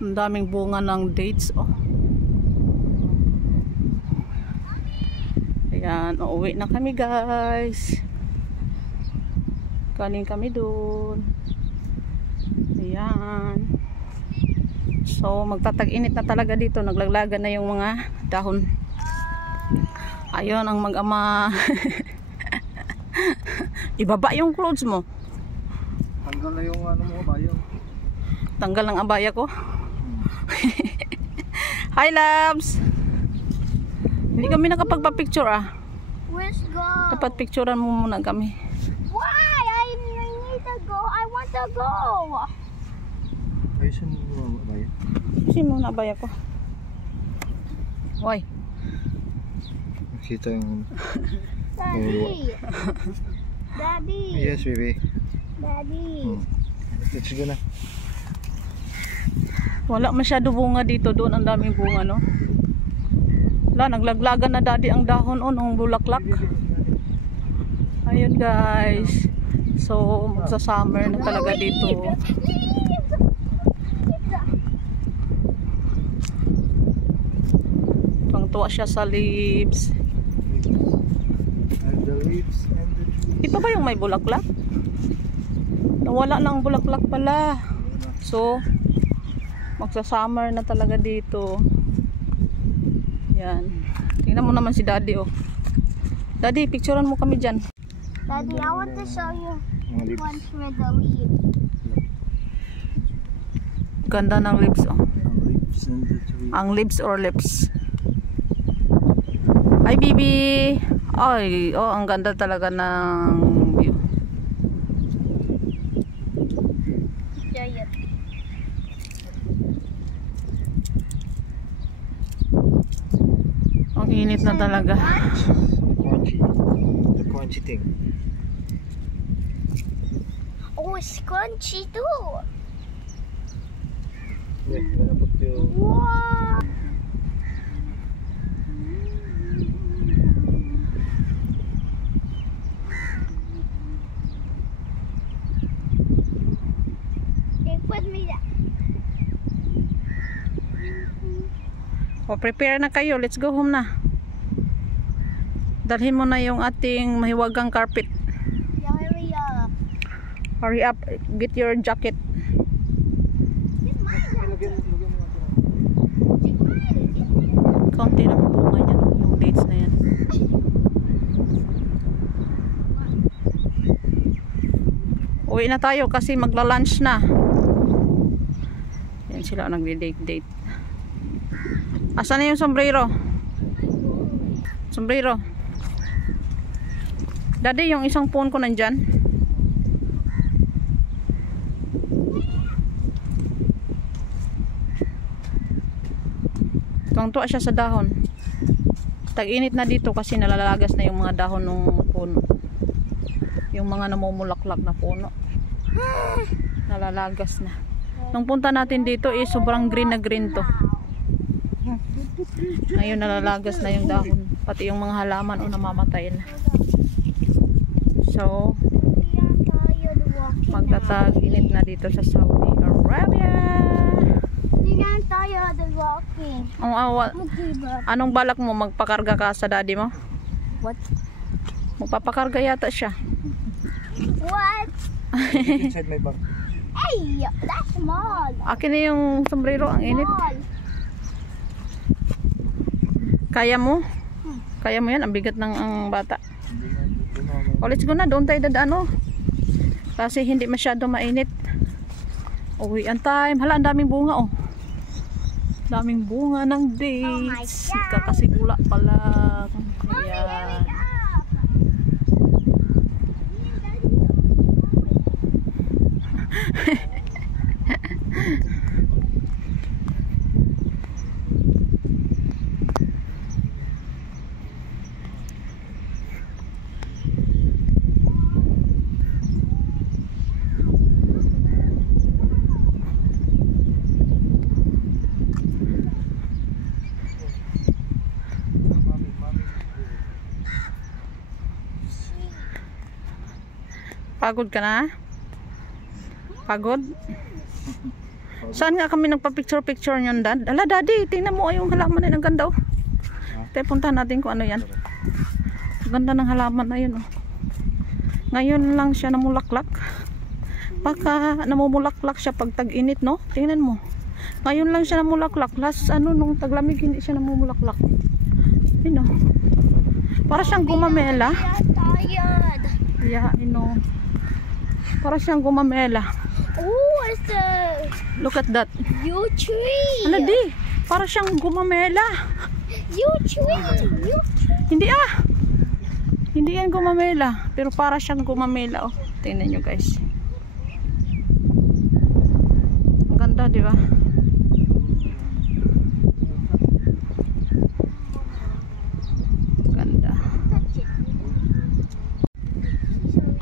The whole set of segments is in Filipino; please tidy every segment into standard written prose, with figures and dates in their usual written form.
Ang daming bunga ng dates, oh. Ayan, uuwi na kami, guys. Galing kami dun. Ayan. So, magtatag-init na talaga dito. Naglaglaga na yung mga dahon. Ayun, ang mag-ama. Ibaba yung clothes mo. Tanggal na yung ano mo, abaya. Tanggal ng abaya ko. Hi, loves! Hindi kami nakapagpa-picture, ah. Let's go. Dapat picturean mo muna kami. Why? I need to go. I want to go. Ayusin mo yung abaya. Kasi mo na abaya ko. Why? Nakita yung... Daddy. Daddy. Yes, baby. Daddy. Let's go na. Wala masyado bunga dito. Doon ang daming bunga, no? Wala, naglaglagan na daddy ang dahon, oh, ng bulaklak. Ayun, guys. So, magsa-summer na talaga dito. Pangtuwa siya sa leaves. And the leaves and the trees. Ito ba yung may bulaklak? Nawala na ang bulaklak pala. So, magsa-summer na talaga dito. Yan. Tingnan mo naman si daddy, oh. Daddy, picturean mo kami dyan. Daddy, I want to show you Mga one leaves. for the leaves. Ganda ng leaves, oh. Ang leaves and the trees. Ang leaves or lips. Hi, baby. Ay, oh, ang ganda talaga ng view. Giant. Ang init na talaga. Crunchy. The crunchy thing. Oh, it's crunchy too. Yeah, I'm gonna put the... Wow. They put me that. O, prepare na kayo. Let's go home na. Dalhin mo na yung ating mahiwagang carpet. Yeah, hurry up. Hurry up. Get your jacket. Lagyan mo natin. Kaunti lang ang bunga niya, no? Yung dates na yan. Uwi na tayo kasi magla-lunch na. Yan sila nagde-date. Asan na yung sombrero? Sombrero. Daddy, yung isang phone ko nandyan. Tuwang-tuwa siya sa dahon. Tag-init na dito kasi nalalagas na yung mga dahon ng puno. Yung mga namumulaklak na puno. Nalalagas na. Nung punta natin dito, sobrang green na green to. Ngayon nalalagas na yung dahon. Pati yung mga halaman namamatay na. So, magtatag-init na dito sa Saudi Arabia. Tingnan tayo the walking. Anong balak mo? Magpakarga ka sa daddy mo? What? Magpapakarga yata siya. What? Inside my bag. Hey, that's small. Akin na yung sombrero, ang init. Small. Kaya mo? Kaya mo yan? Ang bigat ng ang bata. O, let's go na. Doon tayo dadaan, oh. Kasi hindi masyado mainit. Uwian time. Hala, ang daming bunga, oh. Daming bunga ng dates. Kakasigula pala. Ayan. Pagod ka na? Pagod? Saan nga kami nagpa-picture niyan, Dad? Ala, Daddy, tingnan mo yung halaman na ang ganda, oh. Tayo, puntahan natin kung ano yan. Ang ganda ng halaman na yun, oh. Ngayon lang siya namulaklak. Baka namumulaklak siya pag tag-init, no? Tingnan mo. Ngayon lang siya namulaklak. Last, nung taglamig, hindi siya namumulaklak. Yun, oh. Para siyang gumamela. I'm tired. Yeah, I know. Para siyang gumamela. Oh, it's a Look at that. yew tree. Ano di? Para siyang gumamela. Yew tree. Yew tree. Hindi Hindi yan gumamela. Pero para siyang gumamela, oh. Tingnan nyo, guys. Ang ganda, di ba? Ganda.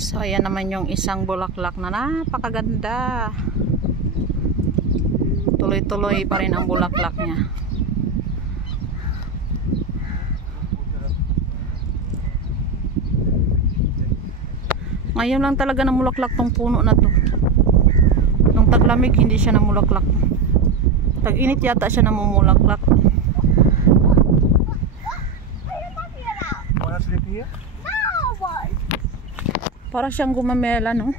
So, ayan naman yung isang bulaklak na napakaganda. Tuloy-tuloy pa rin ang bulaklak niya. Ngayon lang talaga namulaklak tong puno na to. Nung taglamig, hindi siya namulaklak. Tag-init yata siya namumulaklak. Wanna sleep here? No, what? Para siyang gumamela, no?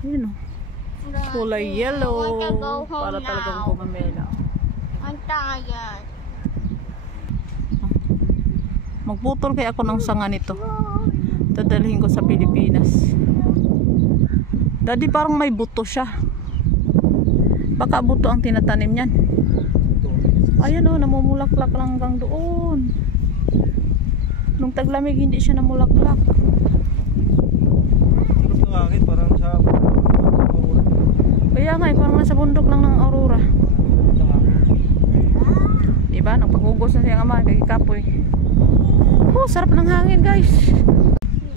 Yun, oh. Kulay yellow. I want to go home Para talagang now. gumamela. I'm tired. Magputol kaya ako ng sanga nito. Dadalhin ko sa Pilipinas. Daddy, parang may buto siya. Baka buto ang tinatanim niyan. Ayan, oh, namumulaklak lang hanggang doon. Nung taglamig, hindi siya namulaklak. Tulog ng hangin, parang sa... Kaya nga, parang nasa bundok lang ng Aurora. Diba? Nagpagugos na siyang ama, kagikapoy. Oh, sarap ng hangin, guys.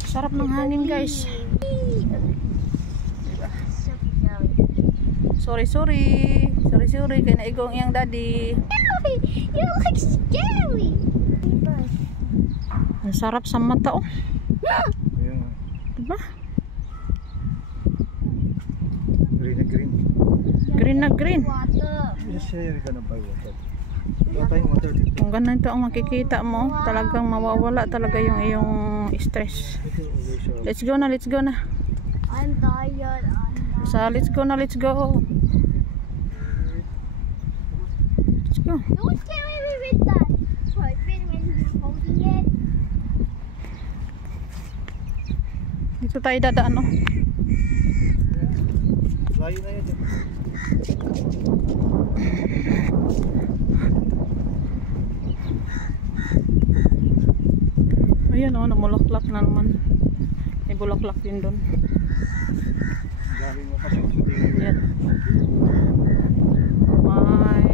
Sarap ng hangin, guys. Sorry. Kaya naigong iyang daddy. You look scary. Ang sarap sa mata, oh. Ayun nga. Diba? Green na green. Green na green. Water. Just say we're gonna buy water. Wala tayong water dito. Kung ganito ang makikita mo, talagang mawawala talaga yung iyong stress. Dito, okay, so... Let's go na. I'm tired. So, let's go na. Let's go. Don't scare me with that. My finger is holding it. Dito tayo dadaan, no? Layo na yun. Ayan, oh, namulaklak na naman. May bulaklak din doon. Dami mo kasi sa tingin. Ayan. May...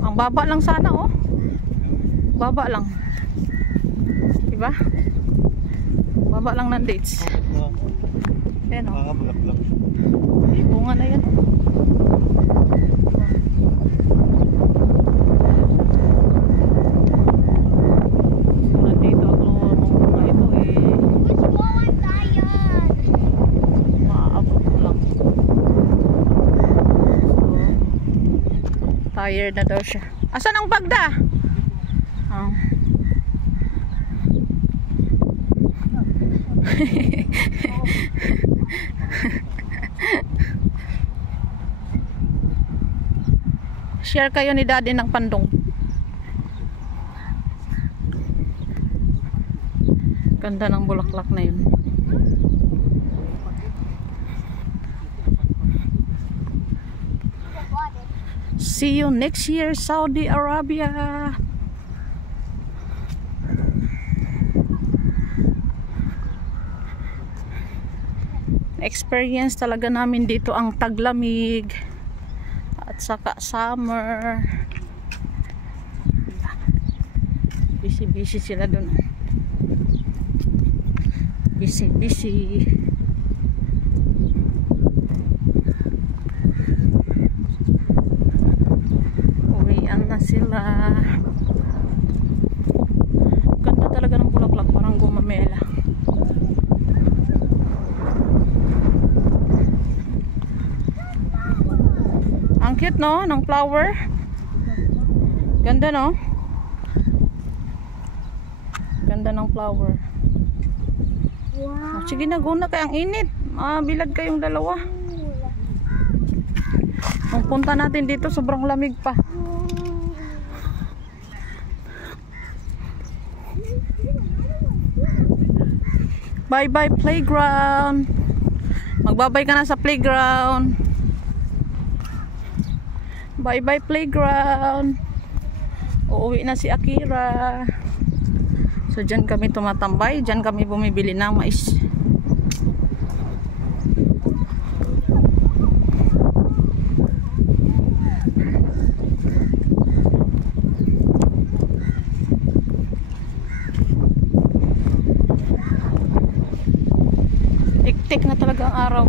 Ang baba lang sana, oh. Baba lang. Diba? Baba lang ng dates. Ayan, oh. Nakakabulaklak. May bunga na yan, oh. So, nandito ako mga ito, eh. Let's go. I'm tired. Maabot ko lang. So, tired na daw siya. Asan ang bagda? Oh. Share kayo ni Daddy ng pandong. Ganda ng bulaklak na yun. See you next year, Saudi Arabia. Experience talaga namin dito ang taglamig at saka summer. Busy sila dun. Busy. Uwian na sila. Ganda talaga ng bulaklak, parang gumamela. cute no, ng flower. Ganda no? Ganda ng flower. Wow. Oh, sige na, guna kaya ang init. Bilad kayong dalawa. Nung punta natin dito, sobrang lamig pa. Bye bye playground. Magbabay ka na sa playground. Bye bye playground. Uuwi na si Akira. So dyan kami tumatambay, dyan kami bumibili ng mais. Tik na talaga ang araw.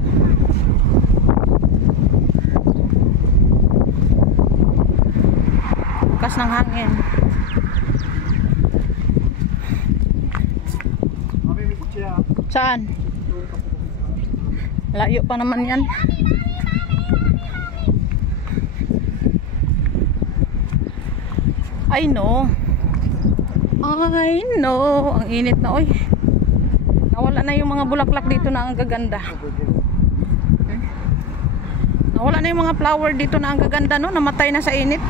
Lakas ng hangin. Saan? Layo pa naman yan. I know. Ang init na oy. Nawala na yung mga bulaklak dito na ang gaganda. Nawala na yung mga flower dito na ang gaganda no, namatay na sa init.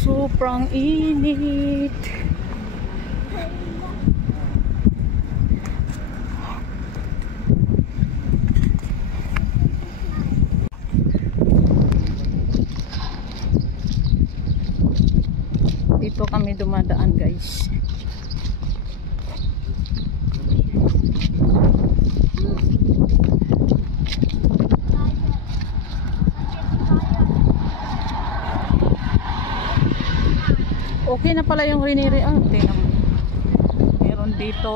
Sobrang init. Dito kami dumadaan guys. Okay na pala yung riniri. Tingnan mo. Meron dito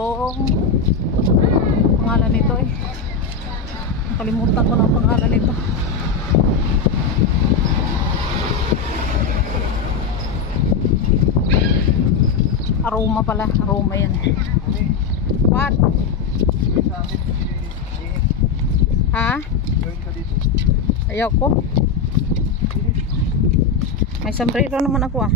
pangalan nito eh. Nakalimutan ko na ang pangalan nito. Aroma pala. Aroma yan. What? Ha? Ayaw ko. May sombrero naman ako ah.